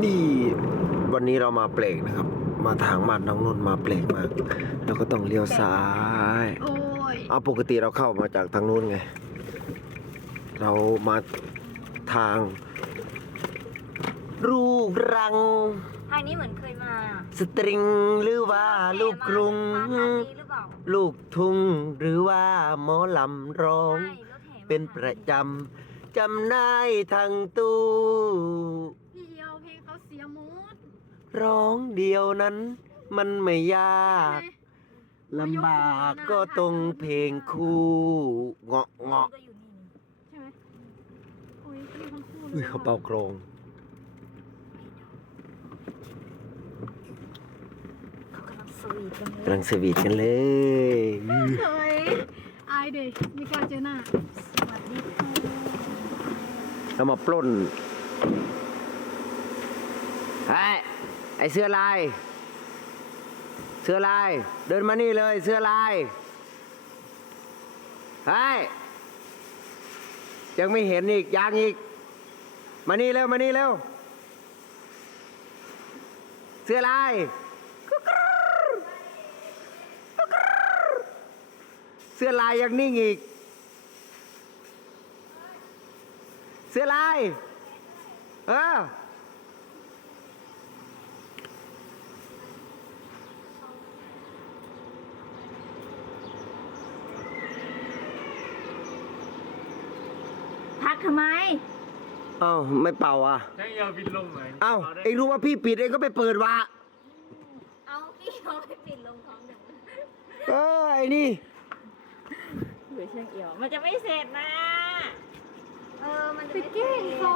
นี่วันนี้เรามาเปลกนะครับ มาทางบ้านน้องนุ่นมาเปลกมากแล้วก็ต้องเลี้ยวซ้าย โอ้ยเอาปกติเราเข้ามาจากทางนู้นไง เรามาทางลูกรัง ทางนี้เหมือนเคยมาสตริงหรือว่าลูกกรุง มาทางนี้หรือเปล่าลูกทุ่งหรือว่าหมอลำร้อง ใช่รถแห่มาเป็นประจำจำได้ทางตู้ พี่เดียวเพลงเขาเสียมูดร้องเดียวนั้น มันไม่ยากลำบากก็ตรงเพลงคู่เงาะเงาะก็อยู่นี่นี่ใช่ไหมโอ้ยพี่ทั้งคู่เลอุ้ยยเขาเป่าโครง เขากำลังสวีทกันเลยกำลังสวีทกันเลยเคยอายเด็กไม่กล้าเจอหน้าสวัสดีค่ะ เรามาปล้น ไอ้ไอเสื้อลาย เสื้อลาย เดินมานี่เลยเสื้อลายไอ้ยังไม่เห็นอีกยังอีก มานี่เร็วมานี่เร็วเสื้อลายเสื้อลายยังนิ่งอีก เสื้อลาย เออ กทำไม เอ้าไม่เป่าอะใช้ยาบินลงไหมเอ้าเองรู้ว่าพี่ปิดเองก็ไปเปิดวะเอาพี่เขาไปปิดลงท้องหนึ่งเออไอ้นี่ หรือเชียงเอียว มันจะไม่เสร็จนะเออ มันจะไปไม่แกล้งเขา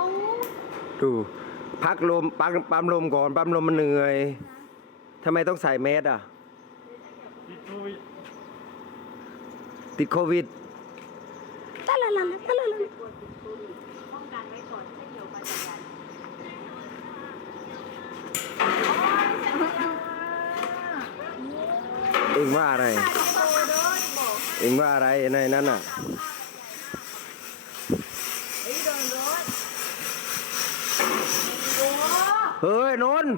ดูพักลมปั๊มปั๊มลมก่อนปั๊มลมมันเหนื่อยทำไมต้องใส่แมสอะ ติดโควิดติดโควิดป้องกันไว้ก่อนถ้าเกี่ยวกับจักรยาน เองว่าอะไร เองว่าอะไรในนั้นอะเฮ้ยนนท์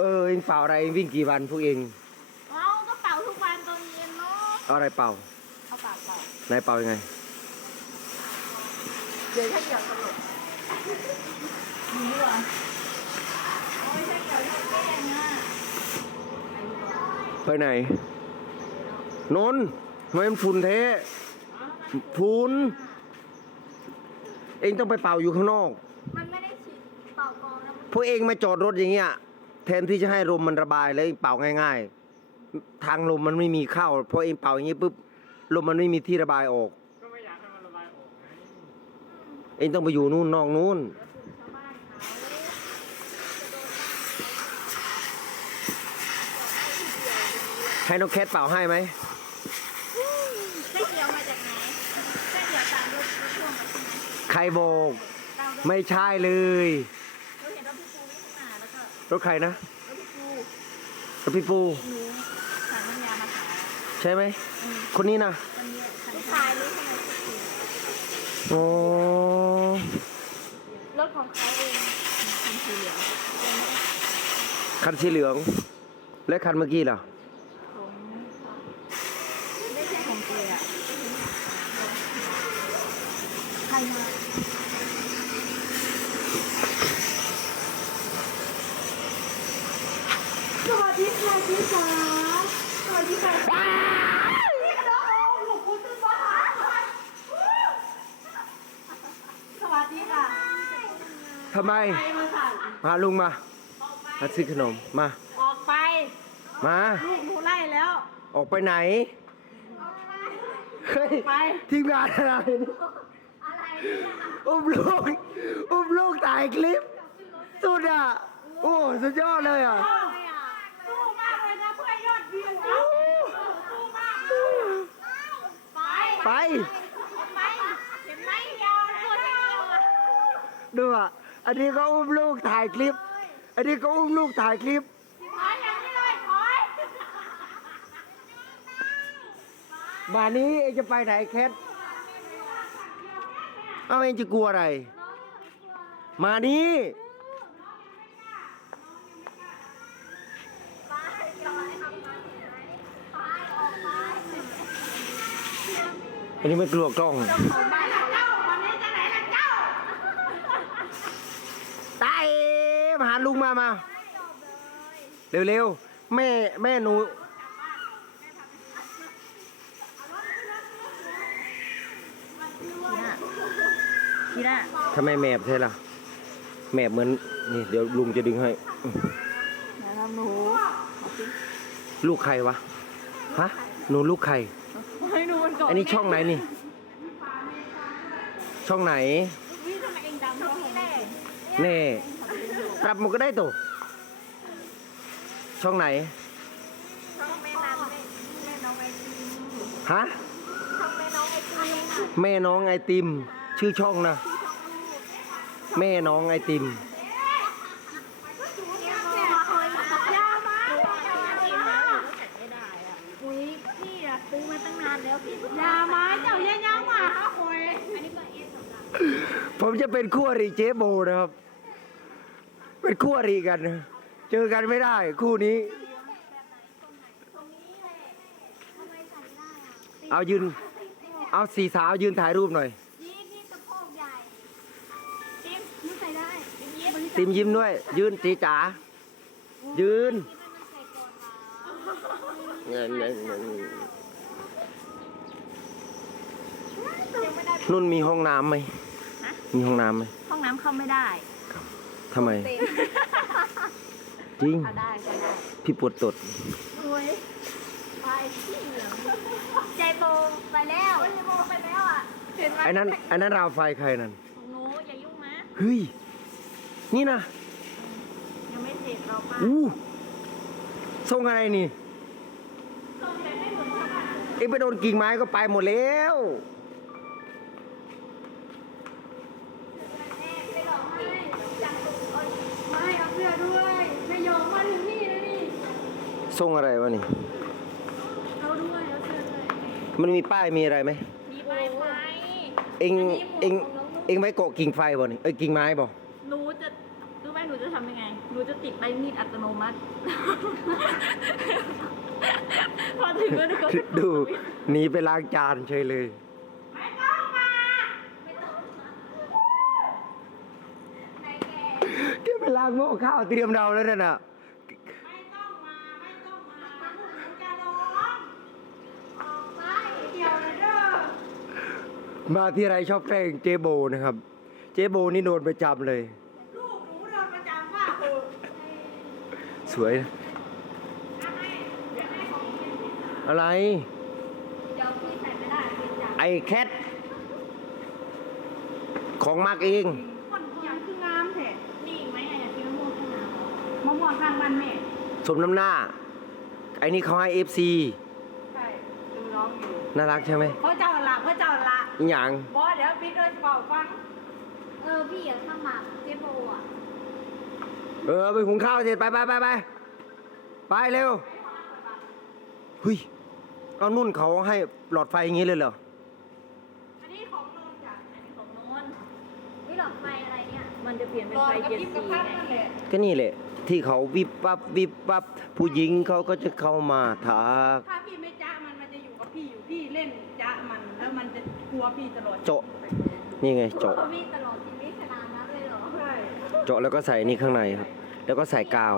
เออเองเป่าอะไรเองวิ่งกี่วันพวกเองเอาก็เป่าทุกวันตอนเย็นเนาะเอาอะไรเป่าเอาปากเป่านายเป่ายังไงเดี๋ยวถ้าเกี่ยวสลบนี่หรอโอ้ยถ้าเกี่ยวชอบแกล้งอะ ไปไหน นนท์ทำไมมันฝุ่นเทฝุ่นเองต้องไปเป่าอยู่ข้างนอก มันไม่ได้ฉีดเป่ากองนะมันพวกเองมาจอดรถอย่างเงี้ย แทนที่จะให้ลมมันระบายแล้วเองเป่าง่าย ๆ ทางลมมันไม่มีเข้าพอเองเป่าอย่างงี้ปุ๊บลมมันไม่มีที่ระบายออก ก็ไม่อยากให้มันระบายออกไง เองต้องไปอยู่นู่นนอกนู่น ชาวบ้านเขา ให้น้องแคทเป่าให้ไหมเส้นเดียวมาจากไหนเส้นเดียวตามรถรถพ่วงมาใช่ไหมใครโบก เรารถไม่ใช่เลย เราเห็นรถพี่ปูวิ่งข้างหน้าแล้วก็รถใครนะรถพี่ปูรถพี่ปู หนูสั่งน้ำยามาขายใช่ไหมคนนี้นะวันนี้ลูกชายรู้ใช่ไหมโอ้รถของเขาเองคันสีเหลืองคันสีเหลือง และคันเมื่อกี้ล่ะ ของไม่ใช่ของเกย์อะใค รมาสวัสดีค่ะพี่สาวสวัสดีค่ะนี่กระโดดหนูคุณตื่นมาหาสวัสดีค่ะทำไม ใครมาสั่งมาลุงมามาซื้อขนม มา ออกไป มา ลูกหนูไล่แล้ว ออกไปไหน เฮ้ย ไป ทีมงานอะไรอะไรเนี่ย อุ้มลูก อุ้มลูกถ่ายคลิป สุดอะ โอ้ สุดยอดเลยอะ สู้มากเลยนะเพื่อยอดวิวอะสู้มากไปไป ไปเห็นไหมยาวตัวเดียวอะดูอะ อันนี้ก็อุ้มลูกถ่ายคลิป อันนี้ก็อุ้มลูกถ่ายคลิป ถอยอย่างนี้เลยถอยมานี้เองจะไปไหนแคท เอาเองจะกลัวอะไร มานี่ไปจอยทำมันไหนไปออกไปอันนี้ไม่กลัวกล้องของบ้านเจ้าวันนี้จะไหนล่ะเจ้าตายมาหาลุงมามา เร็วๆ แม่แม่หนู พี่น่ะทำไมแมบใช่ล่ะ แมบเหมือนนี่เดี๋ยวลุงจะดึงให้แล้วทำหนูลูกใครวะ ฮะ หนูลูกใคร ให้หนูมันก่อนอันนี้ช่องไหนนี่ ช่องไหนพี่ทำไมเองดังเพราะของแม่เน่ปรับมันก็ได้ตัวช่องไหน ช่องแม่นางแม่น้องไอติมฮะ ช่องแม่น้องไอติมแม่น้องไอติมชื่ อช่องนะ แม่น้องไอติมยามาอุ้ยพี่อะซื้อมาตั้งนานแล้วพี่ยามาเจ้าย่าย่ามาฮะคอยอันนี้ก็เอสสำหรับผมจะเป็นคู่อริเจ๊โบนะครับ เป็นคู่อริกันนะเจอกันไม่ได้ คู่นี้ เอายืน เอาสี่สาวยืนถ่ายรูปหน่อย ติมยิ้มด้วย ยืนจีจ๋ายืนที่มันใส่ก่อนมานุ่นมีห้องน้ำไหมมีห้องน้ำไหมห้องน้ำเข้าไม่ได้ทำไม จริงเข้าได้เข้าได้พี่ปวดตดรวยไปที่เหลืองใจโบไปแล้วใจโบไปแล้วอะเห็นไหมไอ้นั้นไอ้นั้นราวไฟใครนั่นหนูอย่ายุ่งนะเฮ้ย นี่นะยังไม่เสร็จเราป้าอู้ทรงอะไรนี่ส่งแต่ไม่เหมือนชาวบ้านเอ็งไปโดนกิ่งไม้ก็ไปหมดแล้วไปหลอกให้จังตุกเอ้ยไม่เอาเสื้อด้วยไม่ยอมมาถึงนี่นะนี่ทรงอะไรวะนี่ เอาด้วยเอาเสื้อด้วยมันมีป้ายมีอะไรไหมมีใบไม้เอ็งอันนี้หมวกเอ็งของน้องนุ่นเอ็งไว้เกาะกิ่งไฟบ่นี่เอ้ยกิ่งไม้บ่ หนูจะรู้ไหมหนูจะทำยังไง หนูจะติดใบมีดอัตโนมัติ พอถึงแล้วหนูก็ดูหนีไปล้างจานเฉยเลย ไม่ต้องมาไม่ต้องมาไหนแกแกไปล้างหม้อข้าวเตรียมเราแล้วนั่นน่ะ ไม่ต้องมา ไม่ต้องมาหนูจะร้องออกไปเกี่ยวเลยเด้อ มาที่ไรชอบแกล้งเจโบนะครับ เจโบนี่โดนประจำเลย ลูกหนูโดนประจำว่าเออสวยนะจะให้จะให้ของพี่อะไร เดี๋ยวพี่ใส่ไม่ได้พี่จับไอ้แคทของมากเอง คนยังคืองามแท้มีอีกไหมอะอยากกินมะม่วงข้างหน้ามะม่วงข้างบ้านแม่สมน้ำหน้า ไอ้นี่เขาให้เอฟซีใช่ดูน้องอยู่น่ารักใช่ไหมเขาเจ้าละเขาเจ้าละ อหย่างบอสเดี๋ยวพี่เดินเป่าฟัง เออพี่อย่าสมัครเจโบอะเออไปหุงข้าวเสร็จไปไปไปไปไปเร็วหุยเอานุ่นเขาให้หลอดไฟอย่างนี้เลยเหรออันนี้ของนนท์จ้ะอันนี้ของนนท์นี่หลอดไฟอะไรเนี่ยมันจะเปลี่ยนเป็นไฟเย็นสีไงก็นี่แหละ ที่เขาวิบวับวิบวับผู้หญิงเขาก็จะเข้ามาทักถ้าพี่ไม่จ้ามันมันจะอยู่กับพี่อยู่พี่เล่นจ้ามันแล้วมันจะกลัวพี่ตลอดเจาะนี่ไงเจาะเขามีตลอดชีวิตขนาดนั้นเลยเหรอ ใช่ เจาะแล้วก็ใส่นี่ข้างในครับ แล้วก็ใส่กาว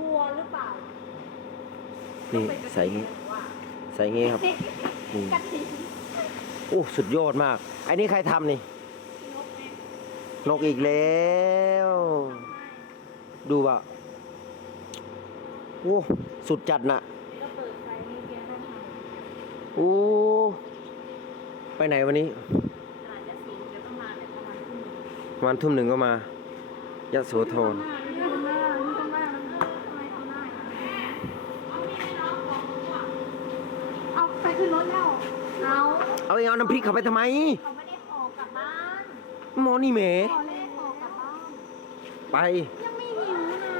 วัวหรือเปล่านี่ใส่งี้ ใส่งี้ครับนี่กะทิโอ้สุดยอดมากไอ้นี่ใครทำนี่นกไงนกอีกแล้ว ดูว่าโอ้สุดจัดน่ะก็เปิดไฟนี่เพียงเท่านั้นโอ้ไปไหนวันนี้ อาจจะสีเดี๋ยวต้องมาเนี่ยประมาณทุ่มหนึ่งวันทุ่มหนึ่งก็มา ยะโสธรนี่ทำได้นี่ทำได้แล้วทำไมทำได้อะเอามีดให้น้องของหนูอะเอาไปขึ้นรถแล้ว เอาเอาเองเอาน้ำพริกเข้าไปทำไมเขาไม่ได้ออกกลับบ้านหมอนี่เหมพอไม่แล้ได้วออกกลับบ้าน ไป ยังไม่หิวนะ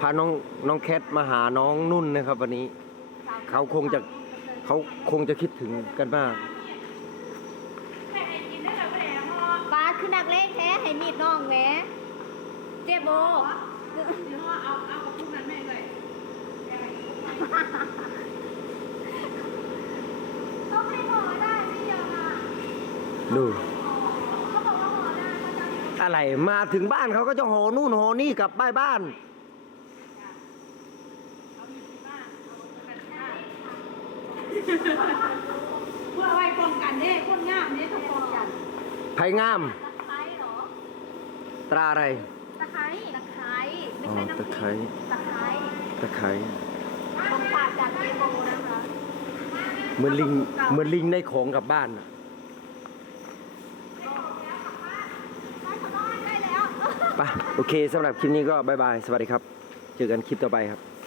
พาน้องน้องแคทมาหาน้องนุ่นนะครับ วันนี้ เขาคงจะเขาคงจะคิดถึงกันมาก บเดี๋ยวเอาเอากับพวกนั้นแม่เลยต้องให้หมอได้ไม่ยอมอะดู เขาบอกว่าหมอได้เขาจะอยู่อะไรมาถึงบ้านเขาก็จะหอนู่นหอนี่กลับบ้านบ้าน เอาอยู่ที่บ้านเอาไปที่บ้านเพื่อเอาไว้ป้องกันเด้คนงามเด้ต้องป้องกันไผ่งาม ตะไคร้เหรอ ตราอะไรตะ ไคร้ตะไคร้ไม่อ๋อใช่น้ำพตะริกไคร้ ตะไคร้ตะไคร้ต้องผ่านจากเอโบนะคะเหมือนลิงเหมือนลิงในของกลับบ้านน่ะได้ขอโทษได้แล้ว ไปโอเคสำหรับคลิปนี้ก็บายบาย สวัสดีครับ เจอกันคลิปต่อไปครับ